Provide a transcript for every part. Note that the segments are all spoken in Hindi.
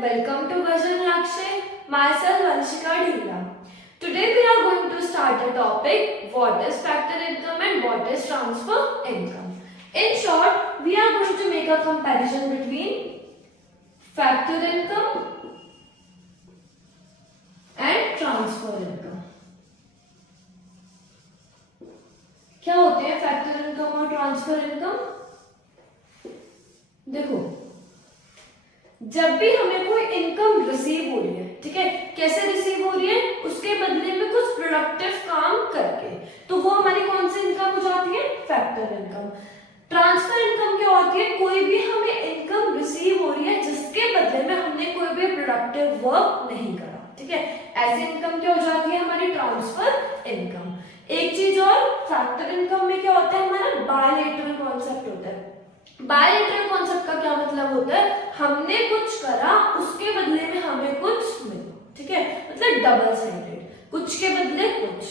welcome to Vajan Lakshay. Myself Vanshika Dhila. Today we are going to start a topic what is factor income and what is transfer income. In short, we are going to make a comparison between factor income and transfer income. क्या होते हैं फैक्टर इनकम और ट्रांसफर इनकम? देखो, जब भी हमें कोई इनकम रिसीव हो रही है, ठीक है, कैसे रिसीव हो रही है? उसके बदले में कुछ प्रोडक्टिव काम करके, तो वो हमारी कौन सी इनकम हो जाती है? Factor income. ट्रांसफर इनकम क्या होती है? कोई भी हमें इनकम रिसीव हो रही है जिसके बदले में हमने कोई भी प्रोडक्टिव वर्क नहीं करा, ठीक है, ऐसी इनकम क्या हो जाती है? हमारी ट्रांसफर इनकम। एक चीज और, फैक्टर इनकम में क्या होता है? हमारा बायलैटरल कॉन्सेप्ट होता है। बायलैटरल कॉन्सेप्ट का क्या मतलब होता है? हमने कुछ करा, उसके बदले में हमें कुछ मिला, ठीक है, मतलब डबल साइडेड, कुछ के बदले कुछ।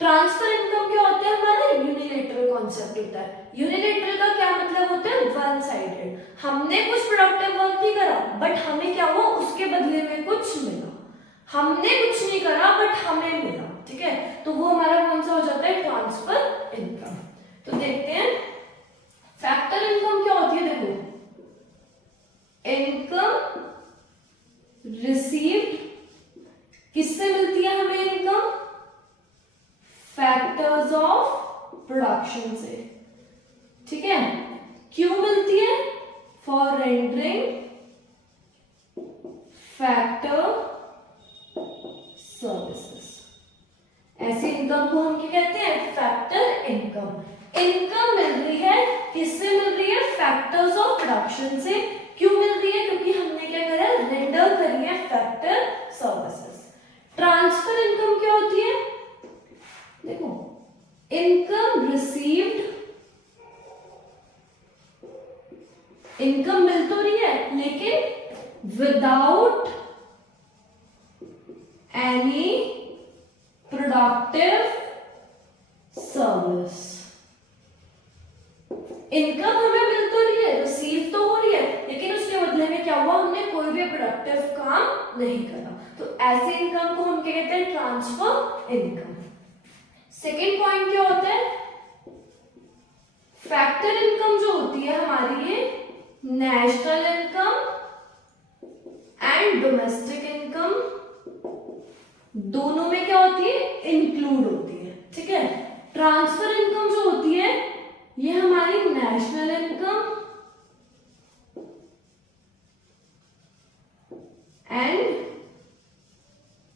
ट्रांसफर इनकम क्या होता है? हमारा यूनिलैटरल कॉन्सेप्ट होता है। यूनिलैटरल का क्या मतलब होता है? One sided. हमने कुछ प्रोडक्टिव वर्क नहीं करा, बट हमें क्या हुआ? उसके बदले में कुछ मिला। हमने कुछ नहीं करा बट हमें मिला, ठीक है, तो वो हमारा कौन सा हो जाता है? Transfer income. तो देखते हैं फैक्टर इनकम क्या होती है। देखो, इनकम रिसीव्ड, किससे मिलती है हमें इनकम? फैक्टर्स ऑफ प्रोडक्शन से, ठीक है। क्यों मिलती है? For rendering factor services. ऐसी इनकम को हम क्या कहते हैं? Factor income. इनकम मिल रही है, किससे मिल रही है? फैक्टर्स ऑफ प्रोडक्शन से। क्यों मिल रही है? क्योंकि हमने क्या करा? रेंडर करी है फैक्टर सर्विसेज। ट्रांसफर इनकम क्या होती है? देखो, इनकम रिसीव्ड, इनकम मिल तो रही है लेकिन without any productive service. Income हमें मिल तो रही है, रिसीव तो हो रही है, लेकिन उसके बदले में क्या हुआ? हमने कोई भी प्रोडक्टिव काम नहीं करा, तो ऐसी इनकम को हम क्या कहते हैं? Transfer income. सेकेंड पॉइंट क्या होता है? फैक्टर इनकम जो होती है हमारी, ये national income and domestic income दोनों में क्या होती है? इंक्लूड होती है, ठीक है। ट्रांसफर इनकम जो होती है ये हमारी national income and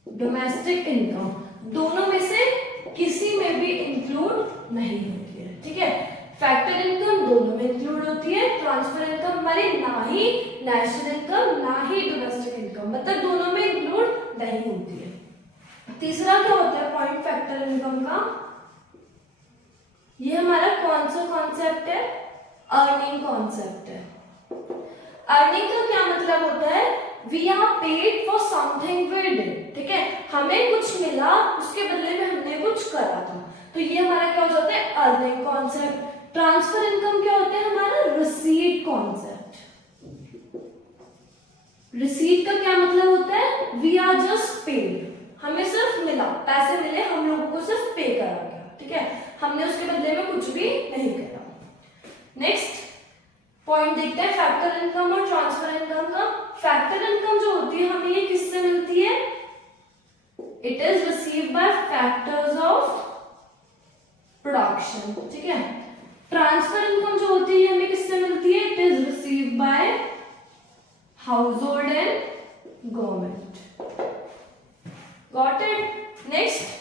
domestic income दोनों में से किसी में भी इंक्लूड नहीं होती है, ठीक है। फैक्टर इनकम दोनों में इंक्लूड होती है, ट्रांसफर इनकम हमारी ना ही नेशनल इनकम ना ही डोमेस्टिक इनकम, मतलब दोनों में इंक्लूड नहीं होती है। तीसरा क्या होता है पॉइंट फैक्टर इनकम का? ये हमारा कौन सा कॉन्सेप्ट है? अर्निंग कॉन्सेप्ट है। अर्निंग का क्या मतलब होता है? We are paid for something we did, ठीक है, हमें कुछ मिला, उसके बदले में हमने कुछ करा था, तो ये हमारा क्या हो जाता है? Earning concept. ट्रांसफर इनकम क्या होता है? हमारा रिसीट कॉन्सेप्ट। रिसीट का क्या मतलब होता है? वी आर जस्ट पेड, हमें सिर्फ मिला, पैसे मिले, हम लोगों को सिर्फ पे करा गया, ठीक है, हमने उसके बदले में कुछ भी नहीं करा। नेक्स्ट पॉइंट देखते हैं फैक्टर इनकम और ट्रांसफर इनकम का। फैक्टर इनकम जो होती है हमें ये किससे मिलती है? It is received by factors of production, ठीक है। ट्रांसफर इनकम जो होती है हमें किससे मिलती है? It is received by house hold and government. Got it? Next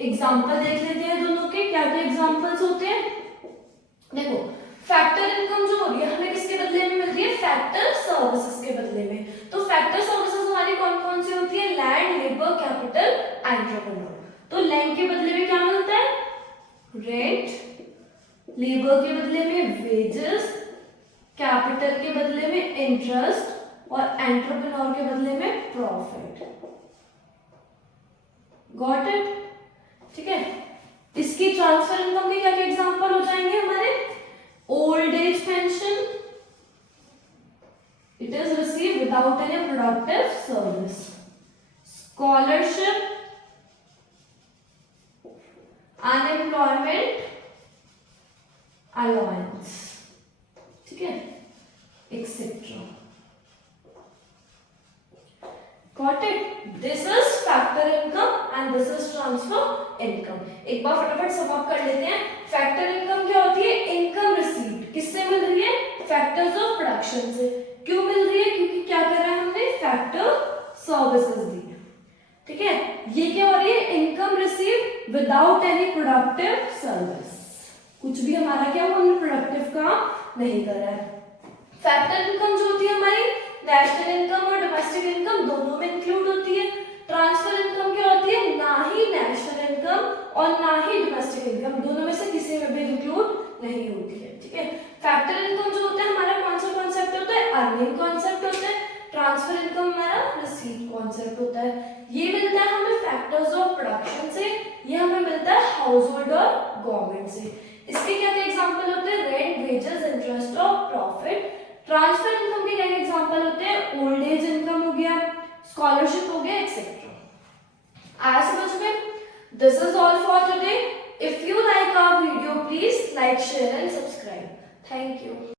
example देख लेते हैं दोनों के, क्या क्या एग्जाम्पल्स होते हैं। देखो, फैक्टर इनकम जो हो रही है हमें किसके बदले में मिल रही है? फैक्टर सर्विसेज के बदले में। तो फैक्टर सर्विसेज हमारी कौन कौन सी होती है? Land, labour, capital, entrepreneur. तो लैंड के बदले में क्या मिलता है? रेंट, लेबर के बदले में वेजेस, कैपिटल के बदले में इंटरेस्ट और एंटरप्रेन्योर के बदले में प्रॉफिट। Got it? ठीक है। इसकी ट्रांसफर इनकम के क्या क्या एग्जांपल हो जाएंगे हमारे? Old age pension, it is received without any productive service. Scholarship, unemployment allowance, ठीक है, etc. Got it? This is factor income and this is transfer income. एक बार फटाफट सम अप कर लेते हैं. फैक्टर इनकम क्या होती है? Income received. किससे मिल रही है? फैक्टर्स ऑफ प्रोडक्शन से. क्यों मिल रही है? क्योंकि क्या करा है हमने? फैक्टर सर्विसेज दी. ठीक है, ये क्या हो रही है? Income received without any productive service. कुछ भी हमारा क्या हुआ? हमने प्रोडक्टिव काम नहीं करा है. फैक्टर इनकम जो होती है हमारी नेशनल इनकम और डोमेस्टिक इनकम दोनों में इंक्लूड होती है. ट्रांसफर इनकम क्या होती है? ना ही नेशनल इनकम और ना ही डोमेस्टिक इनकम, दोनों में से किसी में भी इंक्लूड नहीं होती है. ठीक है, फैक्टर इनकम जो होता है हमारा कौन सा कॉन्सेप्ट होता है? अर्निंग कॉन्सेप्ट होता है. ट्रांसफर इनकम हमारा रिसीट कॉन्सेप्ट होता है. ये मिलता है हमें फैक्टर्स ऑफ प्रोडक्शन से, ये हमें मिलता है हाउस होल्ड और गवर्नमेंट से. इसके क्या क्या एग्जांपल होते हैं? रेंट, वेजेस, इंटरेस्ट और प्रॉफिट. ट्रांसफर इनकम के क्या एग्जांपल होते हैं? ओल्ड एज इनकम हो गया, स्कॉलरशिप हो गया, एक्सेट्रा. आया समझ में? This is all for today. If you like our video, please like, share and subscribe. Thank you.